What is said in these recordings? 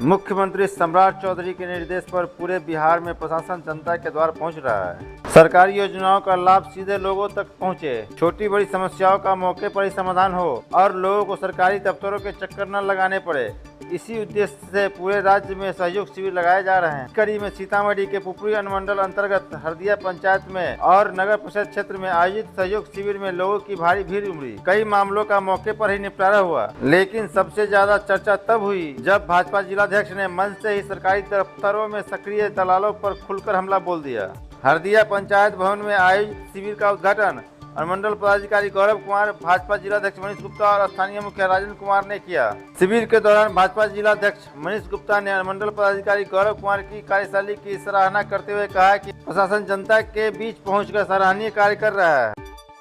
मुख्यमंत्री सम्राट चौधरी के निर्देश पर पूरे बिहार में प्रशासन जनता के द्वार पहुंच रहा है। सरकारी योजनाओं का लाभ सीधे लोगों तक पहुंचे, छोटी बड़ी समस्याओं का मौके पर ही समाधान हो और लोगों को सरकारी दफ्तरों के चक्कर न लगाने पड़े। इसी उद्देश्य से पूरे राज्य में सहयोग शिविर लगाए जा रहे हैं। कड़ी में सीतामढ़ी के पुपरी अनुमंडल अंतर्गत हरदिया पंचायत में और नगर परिषद क्षेत्र में आयोजित सहयोग शिविर में लोगों की भारी भीड़ उमड़ी। कई मामलों का मौके पर ही निपटारा हुआ, लेकिन सबसे ज्यादा चर्चा तब हुई जब भाजपा जिलाध्यक्ष ने मंच से ही सरकारी दफ्तरों में सक्रिय दलालों पर खुलकर हमला बोल दिया। हरदिया पंचायत भवन में आयोजित शिविर का उद्घाटन अनुमंडल पदाधिकारी गौरव कुमार, भाजपा जिलाध्यक्ष मनीष गुप्ता और स्थानीय मुखिया राजेंद्र कुमार ने किया। शिविर के दौरान भाजपा जिलाध्यक्ष मनीष गुप्ता ने अनुमंडल पदाधिकारी गौरव कुमार की कार्यशैली की सराहना करते हुए कहा कि प्रशासन जनता के बीच पहुंचकर सराहनीय कार्य कर रहा है।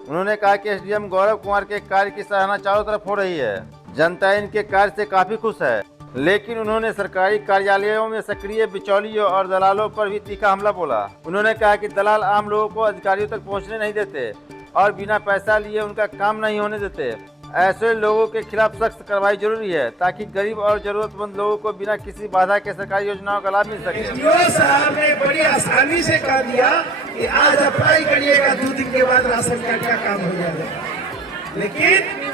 उन्होंने कहा कि एसडीएम गौरव कुमार के कार्य की सराहना चारों तरफ हो रही है। जनता इनके कार्य से काफी खुश है, लेकिन उन्होंने सरकारी कार्यालयों में सक्रिय बिचौलियों और दलालों पर भी तीखा हमला बोला। उन्होंने कहा कि दलाल आम लोगों को अधिकारियों तक पहुंचने नहीं देते और बिना पैसा लिए उनका काम नहीं होने देते। ऐसे लोगों के खिलाफ सख्त कार्रवाई जरूरी है ताकि गरीब और जरूरतमंद लोगों को बिना किसी बाधा के सरकारी योजनाओं का लाभ मिल सके। एसडीओ साहब ने बड़ी आसानी से कह दिया कि आज अप्लाई करिएगा, 2 दिन के बाद राशन कार्ड का काम हो जाएगा। लेकिन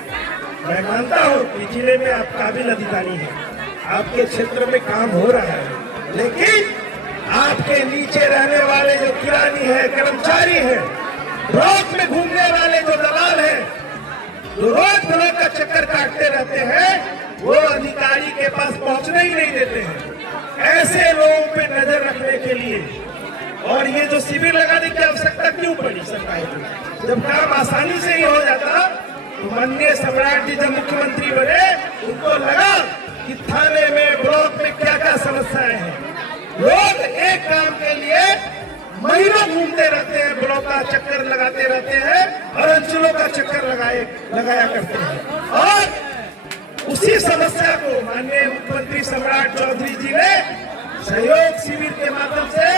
मैं मानता हूँ कि जिले में आप काबिल अधिकारी हैं, आपके क्षेत्र में काम हो रहा है, लेकिन आपके नीचे रहने वाले जो किरानी है, कर्मचारी है, ब्लॉक में घूमने वाले जो दलाल हैं, जो रोज ब्लॉक का चक्कर काटते रहते हैं, वो अधिकारी के पास पहुंचने ही नहीं देते हैं। ऐसे लोगों पे नजर रखने के लिए और ये जो शिविर लगाने की आवश्यकता क्यों पड़ी सरकार को, जब काम आसानी से ही हो जाता तो माननीय सम्राट जी जब मुख्यमंत्री बने उनको लगा कि थाने में ब्लॉक में क्या क्या समस्याएं हैं। लोग एक काम के लिए महीनों घूमते रहते हैं, ब्लॉक का चक्कर लगाते रहते हैं और अंचलों का चक्कर लगाया करते हैं। और उसी समस्या को माननीय मुख्यमंत्री सम्राट चौधरी जी ने सहयोग शिविर के माध्यम से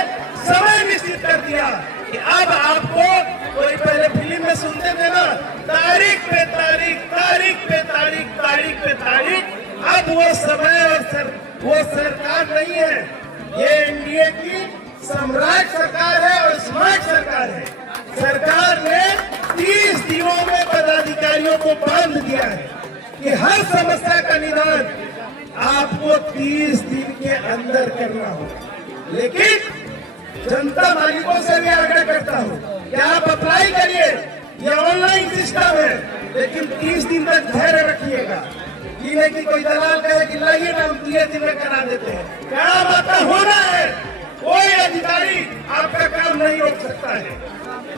समय निश्चित कर दिया कि अब आपको कोई पहले फिल्म में सुनते थे ना, तारीख पे तारीख, तारीख पे तारीख, तारीख पे तारीख, अब वो समय और वो सरकार नहीं है। ये एनडीए की सम्राट सरकार है और स्मार्ट सरकार है। सरकार ने 30 दिनों में पदाधिकारियों को बांध दिया है कि हर समस्या का निदान आपको 30 दिन के अंदर करना होगा। लेकिन जनता मालिकों से भी आग्रह करता हूँ कि आप अप्लाई करिए, ये ऑनलाइन सिस्टम है, लेकिन 30 दिन तक धैर्य रखिएगा। ये कि कोई दलाल कहे कि लाइए ना, हम 3 दिन में करा देते हैं। काम आपका होना है, कोई अधिकारी आपका काम नहीं रोक सकता है।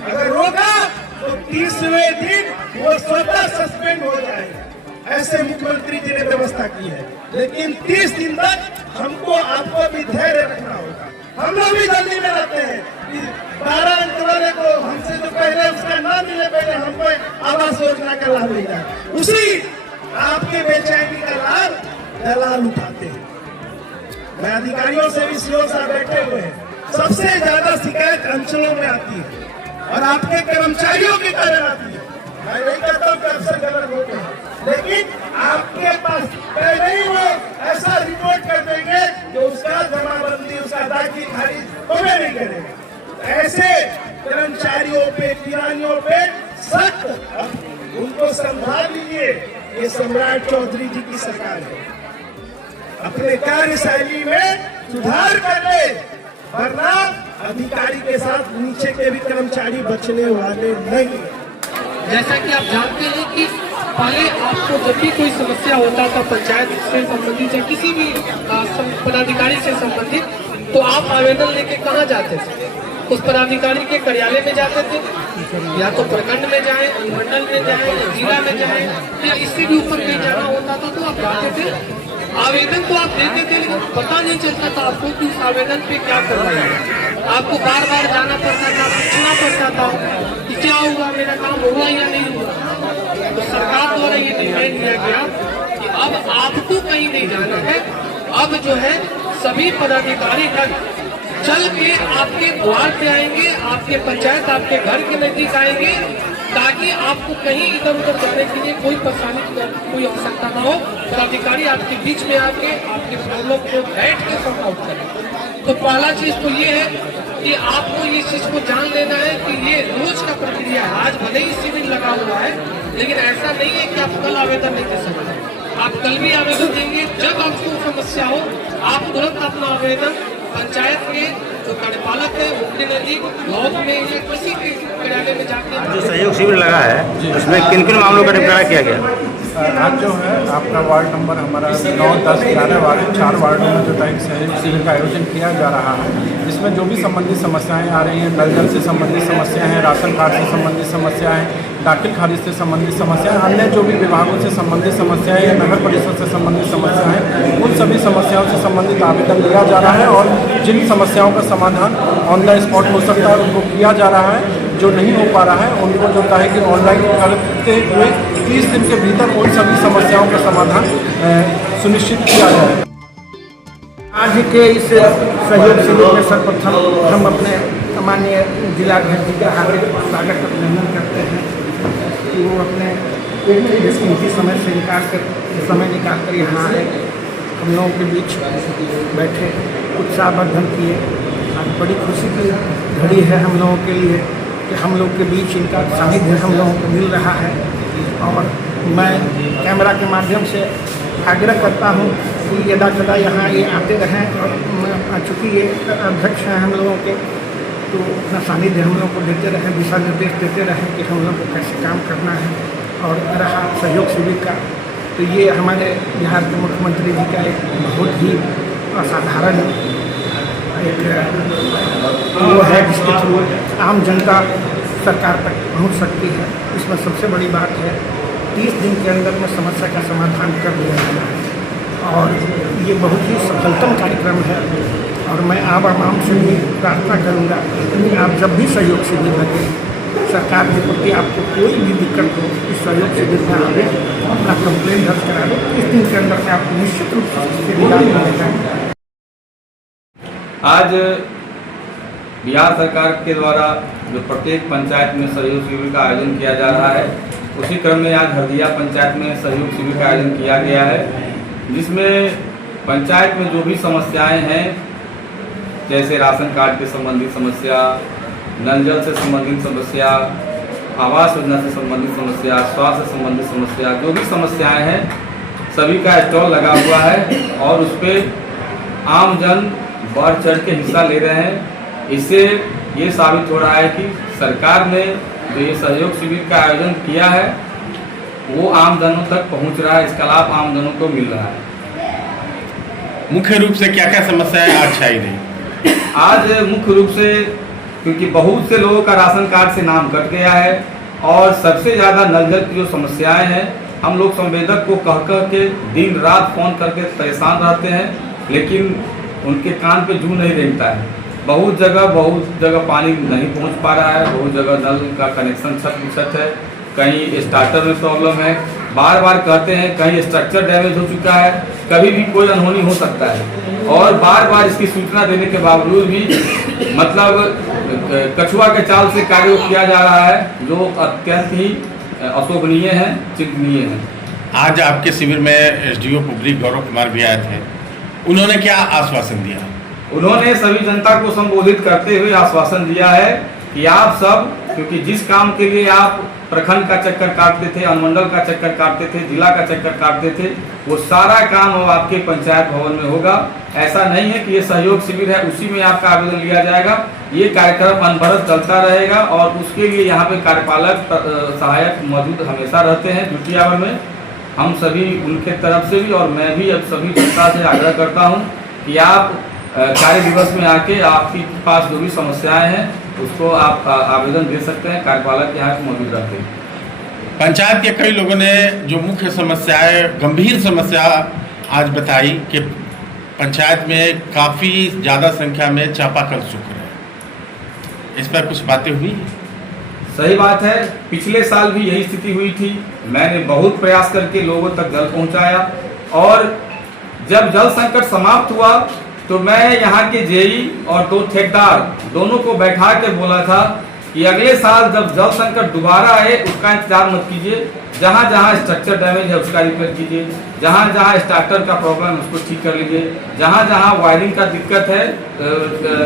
अगर रोका तो 30वें दिन वो स्वतः सस्पेंड हो जाएगा। ऐसे मुख्यमंत्री जी ने व्यवस्था की है, लेकिन 30 दिन तक हमको आपको भी धैर्य रखना होगा। हम लोग भी जल्दी में रहते हैं कि 12 अंक वाले को हमसे जो पहले उसका नाम मिले, पहले हमको आवास योजना का लाभ मिल जाए। उसी आपके बेचैनी का लाभ दलाल उठाते हैं। मैं अधिकारियों से भी सीओ साहब बैठे हुए हैं, सबसे ज्यादा शिकायत अंचलों में आती है और आपके कर्मचारियों के कारण आती है। मैं नहीं कहता हूँ कि अफसर गलत होते हैं, लेकिन आपके पास पहले ही वो ऐसा रिपोर्ट कर देंगे जो उसका जमाबंदी, उसका दाखिल खारिज कभी नहीं करेगा। ऐसे कर्मचारियों पे, किरानियों पे सख्त उनको संभाल लीजिए। ये सम्राट चौधरी जी की सरकार है, अपने कार्यशैली में सुधार कर ले, वरना अधिकारी के साथ नीचे के भी कर्मचारी बचने वाले नहीं। जैसा कि आप जानते हैं कि पहले आपको जब भी कोई समस्या होता था पंचायत से संबंधित या किसी भी पदाधिकारी से संबंधित, तो आप आवेदन लेके कहाँ जाते थे? उस पदाधिकारी के कार्यालय में जाते थे, या तो प्रखंड में जाए, अनुमंडल में जाए, या जिला में जाए, या इससे भी ऊपर कहीं जाना होता था तो आप जाते थे। आवेदन तो आप देते थे, लेकिन पता नहीं चलता था आपको कि उस आवेदन पे क्या करना है। आपको बार बार जाना पड़ता था, पूछना पड़ता था कि क्या हुआ, मेरा काम हुआ या नहीं हुआ। तो सरकार द्वारा ये निर्णय लिया गया कि अब आपको कहीं नहीं जाना है। अब जो है सभी पदाधिकारी चल के आपके द्वार पे आएंगे, आपके पंचायत आपके घर के नजदीक आएंगे ताकि आपको कहीं इधर उधर जाने के लिए कोई परेशानी की कोई आवश्यकता ना हो। पदाधिकारी आपके बीच में आके आपके प्रॉब्लम को बैठ के सॉर्ट आउट करें। तो पहला चीज तो ये है कि आपको ये चीज को जान लेना है कि ये रोज का प्रक्रिया है। आज भले ही शिविर लगा हुआ है, लेकिन ऐसा नहीं है कि आप कल आवेदन नहीं दे सकते। आप कल भी आवेदन देंगे, जब आपको समस्या हो आप तुरंत अपना आवेदन पंचायत के जो कार्यपालक है उनके नजदीक, ब्लॉक में या किसी भी कार्यालय में जाके। जो सहयोग शिविर लगा है उसमें किन किन मामलों का निपटारा किया गया? आज जो है आपका वार्ड नंबर हमारा 9, 10, 11 वार्ड 4 वार्डों में जो है सहयोग शिविर का आयोजन किया जा रहा है। इसमें जो भी संबंधित समस्याएं आ रही हैं, नल जल से संबंधित समस्याएं हैं, राशन कार्ड से संबंधित समस्याएं, दाखिल खारिज से संबंधित समस्याएं, अन्य जो भी विभागों से संबंधित समस्याएं या नगर परिषद से संबंधित समस्याएं, उन सभी समस्याओं से संबंधित आवेदन लिया जा रहा है और जिन समस्याओं का समाधान ऑन द स्पॉट हो सकता है उनको किया जा रहा है। जो नहीं हो पा रहा है उनको जो है कि ऑनलाइन करते हुए 30 दिन के भीतर उन सभी समस्याओं का समाधान सुनिश्चित किया जाए। आज के इस सहयोग शिविर में सर्वप्रथम हम अपने माननीय जिलाध्यक्ष जी का हार्दिक स्वागत अभिनंदन करते हैं कि वो अपने कीमती समय निकाल कर यहाँ आए, हम लोगों के बीच बैठे, उत्साहवर्धन किए। आज बड़ी खुशी की घड़ी है हम लोगों के लिए कि हम लोग के बीच इनका सानिध्य हम लोगों को मिल रहा है। और मैं कैमरा के माध्यम से आग्रह करता हूँ कि यदा कदा यहाँ ये आते रहें और चूँकि ये अध्यक्ष हैं हम लोगों के, तो अपना सानिध्य हम लोग को देते रहें, दिशा निर्देश देते रहें कि हम लोग को कैसे काम करना है। और रहा सहयोग शिविर का, तो ये हमारे बिहार के मुख्यमंत्री जी का एक बहुत ही असाधारण एक वो है जिसके थ्रू आम जनता सरकार तक पहुंच सकती है। इसमें सबसे बड़ी बात है 30 दिन के अंदर में समस्या का समाधान कर दिया गया है और ये बहुत ही सफलतम कार्यक्रम है। और मैं आम से भी प्रार्थना करूंगा कि आप जब भी सहयोग शिविर लगे, सरकार के प्रति आपको कोई भी दिक्कत हो, इस सहयोग शिविर में आवे, अपना कंप्लेंट दर्ज करा दो। 30 दिन के अंदर में आपको निश्चित रूप से इसके निदान मिलेगा। आज बिहार सरकार के द्वारा जो प्रत्येक पंचायत में सहयोग शिविर का आयोजन किया जा रहा है, उसी क्रम में आज हरदिया पंचायत में सहयोग शिविर का आयोजन किया गया है, जिसमें पंचायत में जो भी समस्याएं हैं, जैसे राशन कार्ड के संबंधित समस्या, नल जल से संबंधित समस्या, आवास योजना से संबंधित समस्या, स्वास्थ्य से संबंधित समस्या, जो भी समस्याएं हैं सभी का स्टॉल लगा हुआ है और उस पर आम जन बढ़ चढ़ के हिस्सा ले रहे हैं। इससे ये साबित हो रहा है कि सरकार ने जो ये सहयोग शिविर का आयोजन किया है वो आम जनों तक पहुंच रहा है, इसका लाभ आम जनों को मिल रहा है। मुख्य रूप से क्या क्या समस्याएं आज छाई रही? आज मुख्य रूप से क्योंकि बहुत से लोगों का राशन कार्ड से नाम कट गया है और सबसे ज़्यादा नल जल की जो समस्याएं हैं, हम लोग संवेदक को कह कह के दिन रात फ़ोन करके परेशान रहते हैं, लेकिन उनके कान पे जू नहीं रेंगता है। बहुत जगह पानी नहीं पहुंच पा रहा है, बहुत जगह नल का कनेक्शन छत है, कहीं स्टार्टर में प्रॉब्लम है, बार बार कहते हैं कहीं स्ट्रक्चर डैमेज हो चुका है, कभी भी कोई अनहोनी हो सकता है और बार बार इसकी सूचना देने के बावजूद भी मतलब कछुआ के चाल से कार्य किया जा रहा है, जो अत्यंत ही अशोभनीय है, चिंतनीय है। आज आपके शिविर में एसडीओ पुबली गौरव कुमार भी आए थे, उन्होंने क्या आश्वासन दिया? उन्होंने सभी जनता को संबोधित करते हुए आश्वासन दिया है कि आप सब, क्योंकि जिस काम के लिए आप प्रखंड का चक्कर काटते थे, अनुमंडल का चक्कर काटते थे, जिला का चक्कर काटते थे, वो सारा काम अब आपके पंचायत भवन में होगा। ऐसा नहीं है कि ये सहयोग शिविर है उसी में आपका आवेदन लिया जाएगा, ये कार्यक्रम अनवरत चलता रहेगा और उसके लिए यहाँ पे कार्यपालक सहायक मौजूद हमेशा रहते हैं ड्यूटी आवर में। हम सभी उनके तरफ से भी और मैं भी अब सभी जनता से आग्रह करता हूँ कि आप कार्य दिवस में आके आपके पास जो भी समस्याएं हैं उसको आप आवेदन दे सकते हैं, कार्यपालक यहाँ मौजूद रहते हैं। पंचायत के कई लोगों ने जो मुख्य समस्याएं, गंभीर समस्या आज बताई कि पंचायत में काफ़ी ज़्यादा संख्या में चापाकल सूख रहे हैं, इस पर कुछ बातें हुई? सही बात है, पिछले साल भी यही स्थिति हुई थी। मैंने बहुत प्रयास करके लोगों तक जल पहुंचाया और जब जल संकट समाप्त हुआ तो मैं यहाँ के जेई और 2 ठेकेदार दोनों को बैठा के बोला था कि अगले साल जब जल संकट दोबारा आए उसका इंतजार मत कीजिए। जहाँ जहाँ स्ट्रक्चर डैमेज है उसका रिपेयर कीजिए, जहाँ जहाँ स्टार्टर का प्रॉब्लम है उसको ठीक कर लीजिए, जहाँ जहाँ वायरिंग का दिक्कत है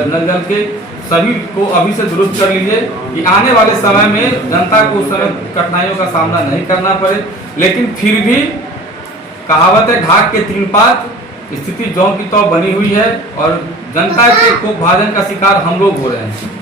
नल जल के सभी को अभी से दुरुस्त कर लीजिए कि आने वाले समय में जनता को उस समय कठिनाइयों का सामना नहीं करना पड़े। लेकिन फिर भी कहावत है ढाक के 3 पात, स्थिति ज्यों की त्यों बनी हुई है और जनता के कोप भाजन का शिकार हम लोग हो रहे हैं।